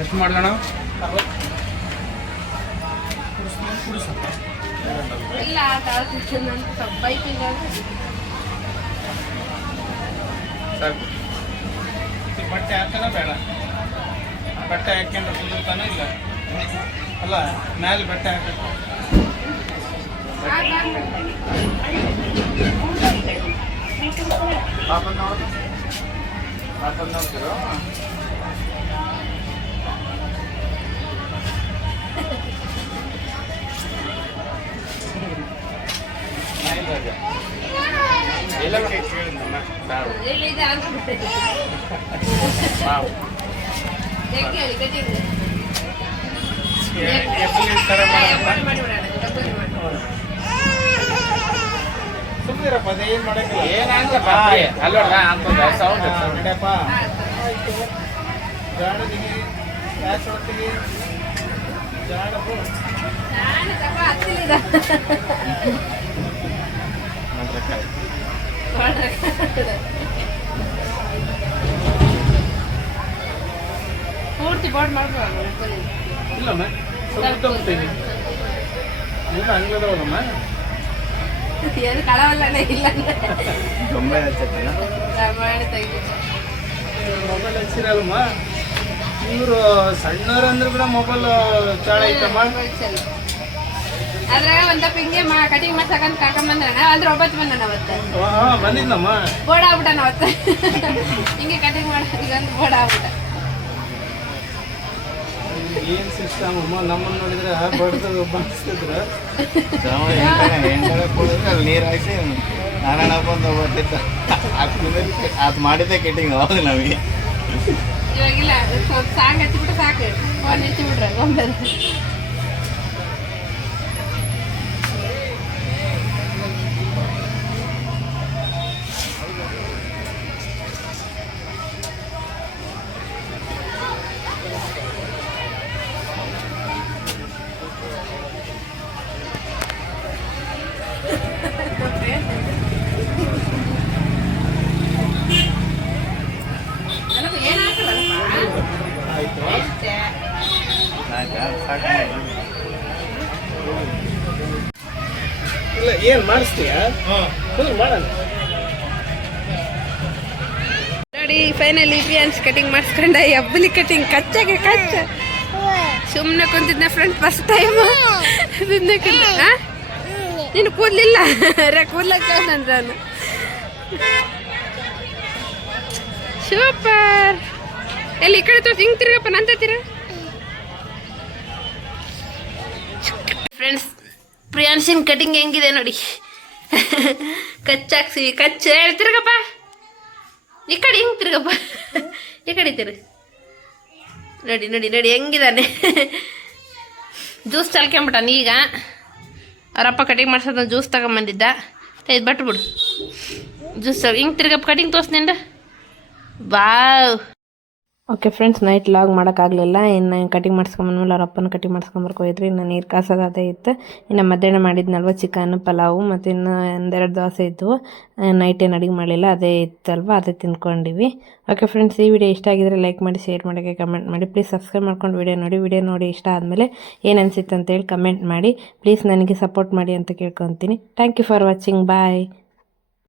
ಎಷ್ಟು ಮಾಡೋಣ? ಇಲ್ಲ ಬೈಕಿಂಗ್ ಸಾಕು. ಬಟ್ಟೆ ಹಾಕಲ್ಲ ಬೇಡ? ಬಟ್ಟೆ ಹಾಕ್ಯಂಡ್ರೆ ಕುದುರ್ತಾನೆ ಇಲ್ಲ ಅಲ್ಲ, ಮೇಲೆ ಬಟ್ಟೆ ಹಾಕಬೇಕು. ಪಾಪನ್ ನೋಡ್ತಿರೋ? ಎಲ್ಲ ಕೇಳಿದ್ದಮ್ಮ ಸುಮ್ಮನಿರಪ್ಪ, ಅದೇನು ಮಾಡಕ್ಕೆ ಏನಂತ ಅಲ್ವಲ್ಲ ಅಂತ ಸೌಂಡ್ ನಡಿಯಪ್ಪ. ಜಾಡದಿಗೆ ಗ್ಯಾಸ್ ಹೊತ್ತಿಗೆ ಜಾಡಪ್ಪು ಪೂರ್ತಿ ಬೋರ್ಡ್ ಮಾಡ್ಬೋದು. ಇಲ್ಲಮ್ಮ ಸ್ವಲ್ಪ ತಗೋತೀನಿ. ಇಲ್ಲ ಹಂಗದವಲ್ಲಮ್ಮ, ಏನು ಕಳವಲ್ಲನೇ ಇಲ್ಲ. ಮೊಬೈಲ್ ಹಚ್ಚಿರಲ್ಲಮ್ಮ. ಇವರು ಸಣ್ಣವ್ರು ಅಂದ್ರೆ ಕೂಡ ಮೊಬೈಲ್ ಚಾಳ ಐತಮ್ಮ. ಅದ್ರಾಗ ಒಂದಪ್ಪ ಹಿಂಗೆ ಕಟಿಂಗ್ ಮಾಡ್ಸಕಂತ ಕಾಕೊಂಬಂದ್ರಣ, ಅಂದ್ರೆ ಒಬ್ಬತ್ತು ಬಂದಣ ಅವತ್ತು. ಬಂದಿದ್ನಮ್ಮ, ಬೋರ್ಡ್ ಆಗ್ಬಿಟ್ಟಣ ಅವತ್ತು. ಹಿಂಗೆ ಕಟಿಂಗ್ ಮಾಡೋದೀಗ ಒಂದು ಬೋರ್ಡ್ ಆಗ್ಬಿಟ್ಟ. ಏನು ಸಿಸ್ಟಮ್ ಅಮ್ಮ ನಮ್ಮನ್ನು ನೋಡಿದ್ರೆ ಬಡ್ದು ಬಡಿಸ್ತಿದ್ರು. ಎಂಟಕ್ಕೆ ಹೋದ್ರೆ ಅಲ್ಲಿ ನೀರು ಹಾಕಿ ನಾರಾಯಣ ಬಂದು ಬರ್ತಿದ್ದ ಅದು ಮಾಡಿದ್ದೆ ಕೆಟ್ಟಿಂಗ್ ಅವಾಗ ನಮಗೆ. ಇವಾಗಿಲ್ಲ ಸ್ವಲ್ಪ ಸಾಂಗ್ ಹಚ್ಚಿಬಿಟ್ಟು ಸಾಕು ಫೋನ್ ಹಚ್ಚಿಬಿಟ್ರೆ ಒಮ್ಮೆ. ಆಯ್ತಾ ಸಾಕು. ಇಲ್ಲ ಏನು ಮಾಡಿಸ್ತೀಯಾ? ಮಾಡೋಣ. ನೋಡಿ ಫೈನಲಿ ಪ್ರಿಯಾನ್ಸ್ ಕಟಿಂಗ್ ಮಾಡಿಸ್ಕೊಂಡ ಹಬ್ಬಲಿ ಕಟಿಂಗ್ ಕಚ್ಚಾಗೆ ಕಚ್ಚ ಸುಮ್ಮನೆ ಕುಂತಿದ್ನ ಫ್ರೆಂಡ್ ಫಸ್ಟ್ ಟೈಮ್ ಸುಮ್ಮನೆ ಕುಂತ ನೀನು ಕೂದಲಿಲ್ಲ ಕೂದ್ಲಕ್ಕ ನಾನು. ಸೂಪರ್. ಎಲ್ಲಿ ಈ ಕಡೆ ತೋರಿಸಿ ಹಿಂಗೆ ತಿರ್ಗಪ್ಪ ನಂತ ತಿರ ಫ್ರೆಂಡ್ಸ್. ಪ್ರಿಯಾನ್ಸಿನ ಕಟಿಂಗ್ ಹೆಂಗಿದೆ ನೋಡಿ. ಕಚ್ಚಾಕ್ಸಿ ಕಚ್ಚ ತಿರ್ಗಪ್ಪ ಈ ಕಡೆ ಹಿಂಗೆ ತಿರ್ಗಪ್ಪ ಈ ಕಡೆ ತಿರು. ನೋಡಿ ನೋಡಿ ನೋಡಿ ಹೆಂಗಿದಾನೆ. ಜ್ಯೂಸ್ ಚಲ್ಕೊಂಬಿಟ್ಟಾನ ಈಗ. ಅವರಪ್ಪ ಕಟಿಂಗ್ ಮಾಡ್ಸೋದ ಜ್ಯೂಸ್ ತಗೊಂಬಂದಿದ್ದ. ಇದು ಬಟ್ಬಿಡು ಜ್ಯೂಸ್ ಹಿಂಗೆ ತಿರ್ಗಪ್ಪ ಕಟಿಂಗ್ ತೋರಿಸ್ನಿಂದ. Wow. Okay friends, night log ಮಾಡೋಕ್ಕಾಗಲಿಲ್ಲ. ಇನ್ನು ಕಟಿಂಗ್ ಮಾಡಿಸ್ಕೊಂಬಂದ್ಮೇಲೆ ಅವ್ರ ಅಪ್ಪನ ಕಟಿಂಗ್ ಮಾಡಿಸ್ಕೊಂಬರ್ಕೋಯ್ರಿ. ಇನ್ನು ನೀರು ಕಾಸೋದು ಅದೇ ಇತ್ತು. ಇನ್ನು ಮಧ್ಯಾಹ್ನ ಮಾಡಿದ್ನಲ್ವ ಚಿಕನ್ ಪಲಾವು ಮತ್ತು ಇನ್ನು ಒಂದೆರಡು ದೋಸೆ ಇದ್ದವು. ನೈಟ್ ಏನು ಅಡುಗೆ ಮಾಡಲಿಲ್ಲ, ಅದೇ ಇತ್ತಲ್ವ ಅದೇ ತಿನ್ಕೊಂಡಿವಿ. ಓಕೆ ಫ್ರೆಂಡ್ಸ್, ಈ ವಿಡಿಯೋ ಇಷ್ಟ ಆಗಿದ್ರೆ ಲೈಕ್ ಮಾಡಿ, ಶೇರ್ ಮಾಡೋಕ್ಕೆ ಕಮೆಂಟ್ ಮಾಡಿ. ಪ್ಲೀಸ್ ಸಬ್ಸ್ಕ್ರೈಬ್ ಮಾಡ್ಕೊಂಡು ವಿಡಿಯೋ ನೋಡಿ ಇಷ್ಟ ಆದಮೇಲೆ ಏನು ಅನಿಸಿತ್ತು ಅಂತೇಳಿ ಕಮೆಂಟ್ ಮಾಡಿ. ಪ್ಲೀಸ್ ನನಗೆ ಸಪೋರ್ಟ್ ಮಾಡಿ ಅಂತ ಕೇಳ್ಕೊತೀನಿ. Thank you for watching. Bye.